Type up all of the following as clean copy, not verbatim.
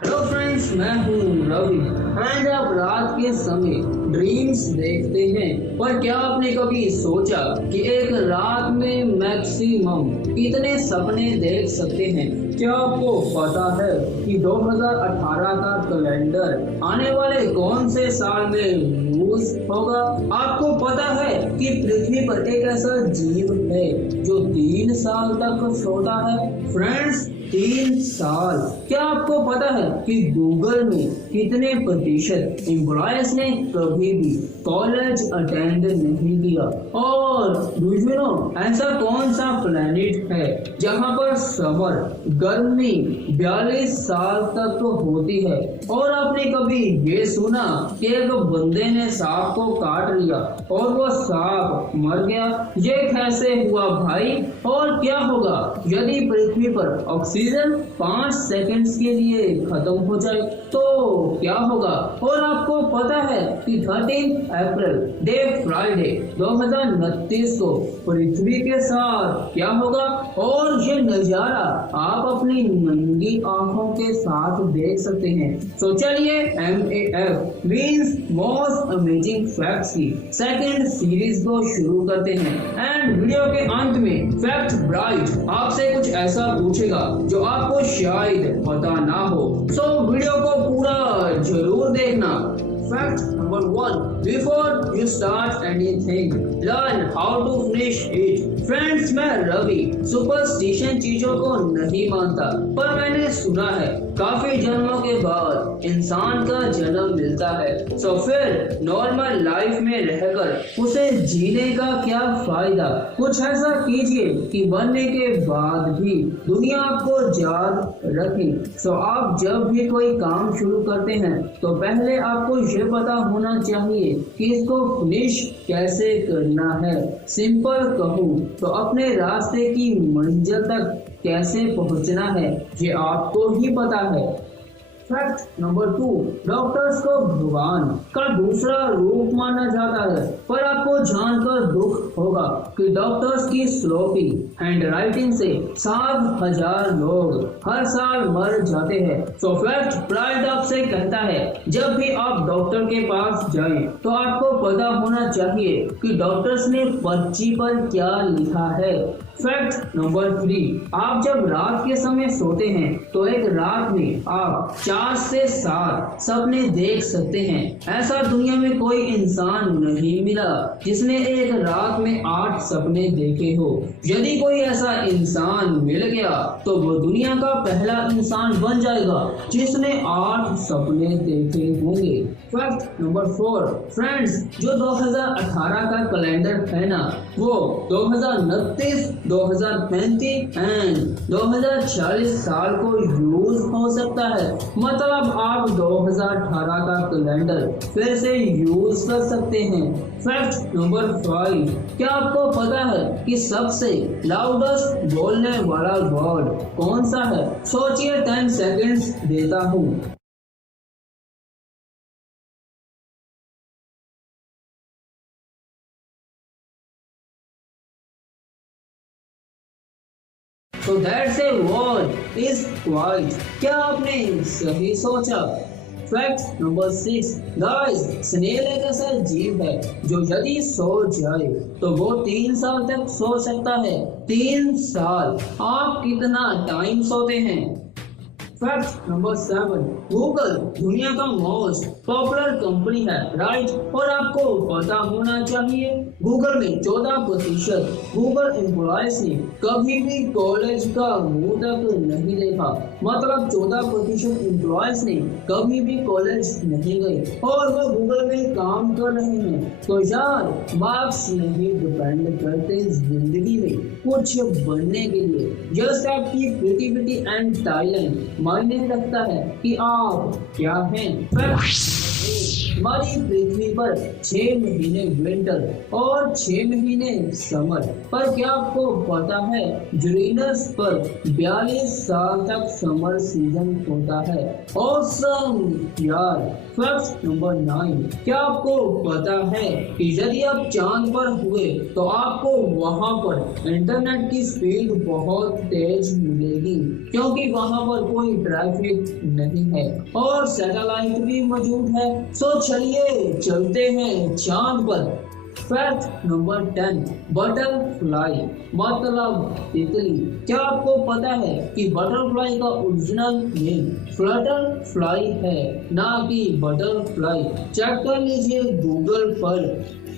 Hello friends, मैं हूँ Ravi. And आप रात के समय ड्रीम्स देखते हैं, पर क्या आपने कभी सोचा कि एक रात में मैक्सिमम कितने सपने देख सकते हैं? क्या आपको पता है कि 2018 का कैलेंडर आने वाले कौन से साल में यूज होगा? आपको पता है कि पृथ्वी पर एक ऐसा जीव है जो 3 साल तक सोता है? फ्रेंड्स, 3 साल। क्या आपको पता है कि गूगल में कितने प्रतिशत एम्प्लॉयज ने कभी भी कॉलेज अटेंड नहीं किया? और डू यू नो ऐसा कौन सा प्लेनेट है जहां पर समर गर्मी 42 साल तक तो होती है? और आपने कभी ये सुना कि एक बंदे ने सांप को काट लिया और वो सांप मर गया? ये कैसे हुआ भाई? और क्या होगा यदि पृथ्वी पर ऑक्सीजन 5 सेकंड्स के लिए खत्म हो जाए? तो क्या होगा? और आपको पता है कि 13 अप्रैल डे फ्राइडे 2029 को पृथ्वी के साथ क्या होगा? और ये नजारा आप अपनी नंगी आंखों के साथ देख सकते हैं। तो चलिए MAF means most amazing facts की सेकंड सीरीज को शुरू करते हैं। एंड वीडियो के अंत में फैक्ट ब्राइट आपसे कुछ ऐसा पूछेगा जो आपको शायद पता ना हो, सो वीडियो को पूरा जरूर देखना। Fact number 1. Before you start anything, learn how to finish it. Friends, मैं रवि सुपरस्टिशन चीजों को नहीं मानता, पर मैंने सुना है काफी जन्मों के बाद इंसान का जन्म मिलता है। सो फिर नॉर्मल लाइफ में रहकर उसे जीने का क्या फायदा? कुछ ऐसा कीजिए कि बनने के बाद भी दुनिया आपको याद रखे। सो आप जब भी कोई काम शुरू करते हैं तो पहले आपको ये पता होना चाहिए कि इसको फिनिश कैसे करना है। सिंपल कहूँ तो अपने रास्ते की मंजिल तक कैसे पहुँचना है ये आपको ही पता है। Fact number 2. डॉक्टर्स को भगवान का दूसरा रूप माना जाता है, पर आपको जानकर दुख होगा कि डॉक्टर्स की स्लोपी हैंडराइटिंग से 7,000 लोग हर साल मर जाते हैं। सो फैक्ट प्राइड आपसे कहता है जब भी आप डॉक्टर के पास जाएं तो आपको पता होना चाहिए कि डॉक्टर्स ने पर्ची पर क्या लिखा है। Fact number 3. आप जब रात के समय सोते हैं तो एक रात में आप 4 से 7 सपने देख सकते हैं। ऐसा दुनिया में कोई इंसान नहीं मिला जिसने एक रात में 8 सपने देखे हो। यदि कोई ऐसा इंसान मिल गया तो वो दुनिया का पहला इंसान बन जाएगा जिसने 8 सपने देखे होंगे। Fact number 4. फ्रेंड्स, जो 2018 का कैलेंडर है ना, वो 2029, 2035 एंड 2040 साल को यूज हो सकता है। मतलब आप 2018 का कैलेंडर फिर से यूज कर सकते हैं। Fact number 5. क्या आपको पता है कि सबसे लाउडेस्ट बोलने वाला वर्ड कौन सा है? सोचिए, 10 सेकंड्स देता हूँ। So that's a word is quiet. क्या आपने सही सोचा? Fact number 6. गाइस, स्नेल एक ऐसा जीव है जो यदि सो जाए तो वो 3 साल तक सो सकता है। 3 साल। आप कितना टाइम सोते हैं? Fact number 7. गूगल दुनिया का मोस्ट पॉपुलर कंपनी है, राइट? और आपको पता होना चाहिए गूगल में 14% गूगल एम्प्लॉयज ने कभी भी कॉलेज का मुंह तक नहीं देखा। मतलब 14% एम्प्लॉयज ने कभी भी कॉलेज नहीं गए और वो गूगल में काम कर रहे हैं। तो यार, मार्क्स नहीं डिपेंड करते जिंदगी में कुछ बनने के लिए। जस्ट आपकी क्रिएटिविटी एंड टैलेंट मायने रखता है कि आप क्या हैं। हमारी पृथ्वी पर 6 महीने विंटर और 6 महीने समर। पर क्या आपको पता है यूरेनस पर 42 साल तक समर सीजन होता है। ऑसम यार। फैक्ट नंबर 9, क्या आपको पता है कि यदि आप चांद पर हुए तो आपको वहां पर इंटरनेट की स्पीड बहुत तेज मिलेगी, क्योंकि वहां पर कोई ट्रैफिक नहीं है और सैटेलाइट भी मौजूद है। सो चलिए चलते हैं चांद पर। फैक्ट नंबर 10, बटरफ्लाई मतलब तितली। क्या आपको पता है कि बटरफ्लाई का ओरिजिनल नेम फ्लटरफ्लाई है, ना कि बटरफ्लाई। चेक कर लीजिए गूगल पर।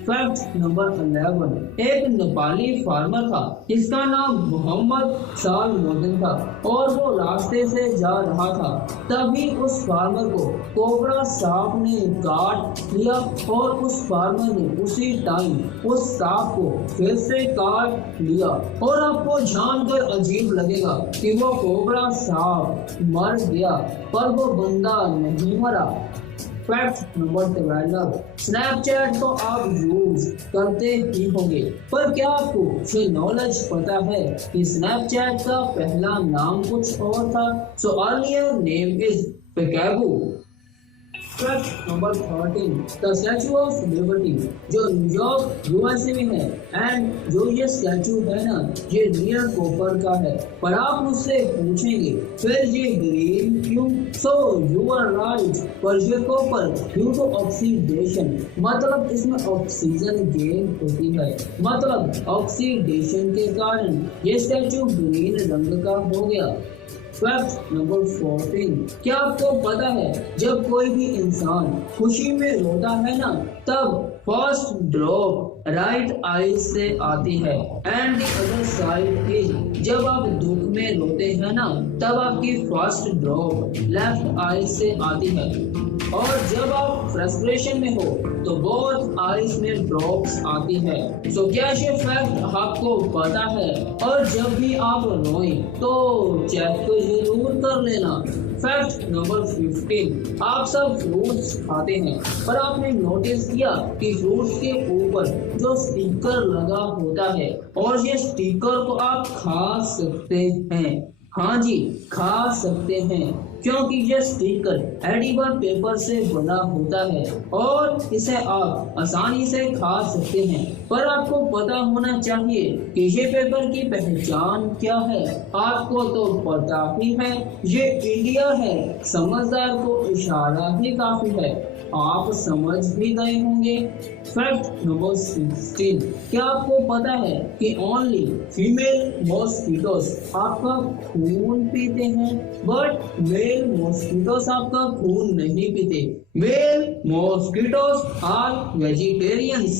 फैक्ट नंबर 11, एक नेपाली फार्मर था जिसका नाम मोहम्मद सालमोदन था और वो रास्ते से जा रहा था। तभी उस फार्मर को कोबरा सांप ने काट लिया और उस फार्मर ने उसी टाइम उस सांप को फिर से काट लिया। और आपको जानकर अजीब लगेगा कि वो कोबरा सांप मर गया, पर वो बंदा नहीं मरा। फैक्ट नंबर 12, स्नैपचैट तो आप यूज करते ही होंगे, पर क्या आपको ये नॉलेज पता है कि स्नैपचैट का पहला नाम कुछ और था। So earlier name is पिकाबू। Fact number 13, the statue of liberty जो न्यूयॉर्क यूएसए में है, एंड जो ये स्टैचू है ना, ये रियल कॉपर का है। पर आप मुझसे पूछेंगे फिर ये ग्रीन क्यों? सो यू आर राइट, पर ये कॉपर ड्यू टू ऑक्सीडेशन, मतलब इसमें ऑक्सीजन गेन होती है, मतलब ऑक्सीडेशन के कारण ये स्टैचू ग्रीन रंग का हो गया। फैक्ट नंबर 14, क्या आपको पता है जब कोई भी इंसान खुशी में रोता है ना, तब फर्स्ट ड्रॉप राइट आई से आती है, and the other side is जब आप दुख में रोते हैं ना, तब आपकी फर्स्ट ड्रॉप लेफ्ट आई से आती है। और जब आप फ्रस्ट्रेशन में हो तो बोथ आईज में ड्रॉप्स आती है। सो क्या ये फैक्ट आपको पता है? और जब भी आप रोएं तो चेक तो जरूर कर लेना। फैक्ट नंबर 15, आप सब फ्रूट्स खाते हैं, पर आपने नोटिस किया कि फ्रूट्स के ऊपर जो स्टिकर लगा होता है, और ये स्टिकर को आप खा सकते हैं। हाँ जी, खा सकते हैं, क्योंकि ये स्टिकर एडिबल पेपर से बना होता है और इसे आप आसानी से खा सकते हैं। पर आपको पता होना चाहिए कि ये पेपर की पहचान क्या है। आपको तो पता ही है, ये इंडिया है। समझदार को इशारा ही काफी है, आप समझ भी गए होंगे। फैक्ट नंबर 16, क्या आपको पता है कि ओनली फीमेल मॉस्किटोस आपका खून पीते हैं, बट मेल मॉस्किटोस आपका खून नहीं पीते। Male mosquitoes are vegetarians.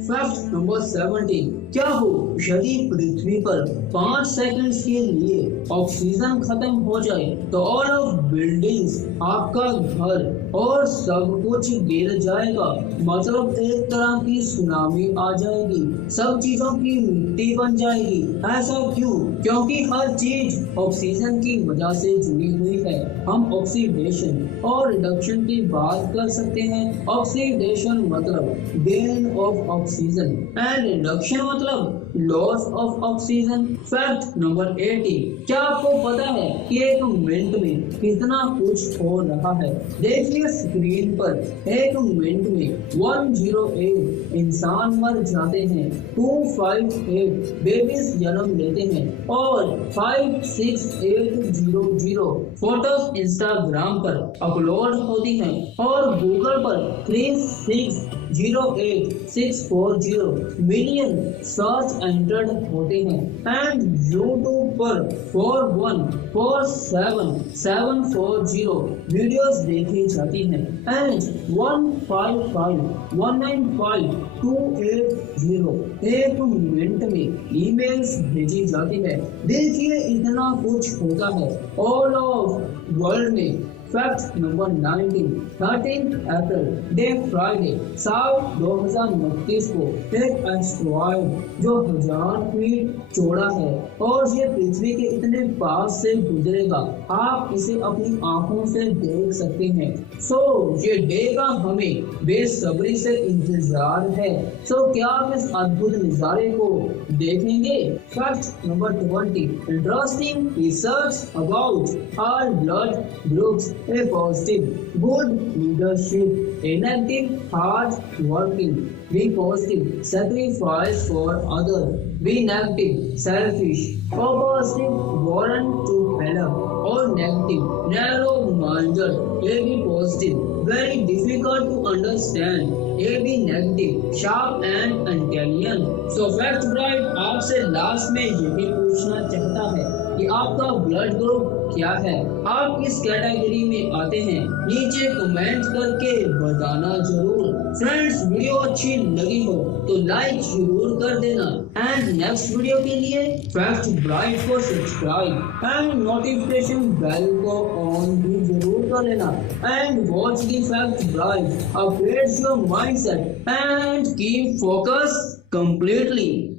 Fact number 17, क्या हो यदि पृथ्वी पर 5 सेकंड्स के लिए ऑक्सीजन खत्म हो जाए तो ऑल ऑफ बिल्डिंग्स, आपका घर और सब कुछ गिर जाएगा, मतलब एक तरह की सुनामी आ जाएगी, सब चीजों की मिट्टी बन जाएगी। ऐसा क्यों? क्योंकि हर चीज ऑक्सीजन की वजह से जुड़ी हुई है। हम ऑक्सीडेशन और रिडक्शन की बात कर सकते हैं। ऑक्सीडेशन मतलब gain of oxygen and reduction मतलब loss of oxygen. Fact number 18, क्या आपको पता है कि एक मिनट में कितना कुछ हो रहा है? देखिए स्क्रीन पर, एक मिनट में 108 इंसान मर जाते हैं, 258 बेबीज जन्म लेते हैं और 56800 फोटोज इंस्टाग्राम पर अपलोड होती हैं और गूगल पर 3608640 मिलियन सर्च एंटर्ड होते हैं, एंड यूट्यूब पर 4147740 वीडियोस देखी जाती हैं, एंड 155195280 एक मिनट में ईमेल्स भेजी जाती है। देखिए इतना कुछ होता है। ऑल ऑफ वर्ल्ड में फैक्ट नंबर 19, 13 अप्रैल डे फ्राइडे साल 2029 को एक एस्टेरॉयड जो 1000 फीट चौड़ा है और ये पृथ्वी के इतने पास से गुजरेगा, आप इसे अपनी आंखों से देख सकते हैं। सो ये डे का हमें बेसब्री से इंतजार है। सो क्या आप इस अद्भुत नजारे को देखेंगे? Fact number 20, interesting research about our blood groups, A positive good leadership, A negative hard working, B positive sacrifice for other, be negative selfish, or positive born to help, or negative narrow minded, a be positive very difficult to understand, a be negative sharp and intelligent। So fact bright आपसे last में यही पूछना चाहता है कि आपका blood group क्या है, आप किस कैटेगरी में आते हैं, नीचे कमेंट करके बताना जरूर। फ्रेंड्स, वीडियो अच्छी लगी हो तो लाइक जरूर कर देना एंड नेक्स्ट वीडियो के लिए फैक्ट ब्राइट को सब्सक्राइब एंड नोटिफिकेशन बेल को ऑन भी जरूर कर लेना and watch the fact bright, upgrade your mindset and keep focus completely।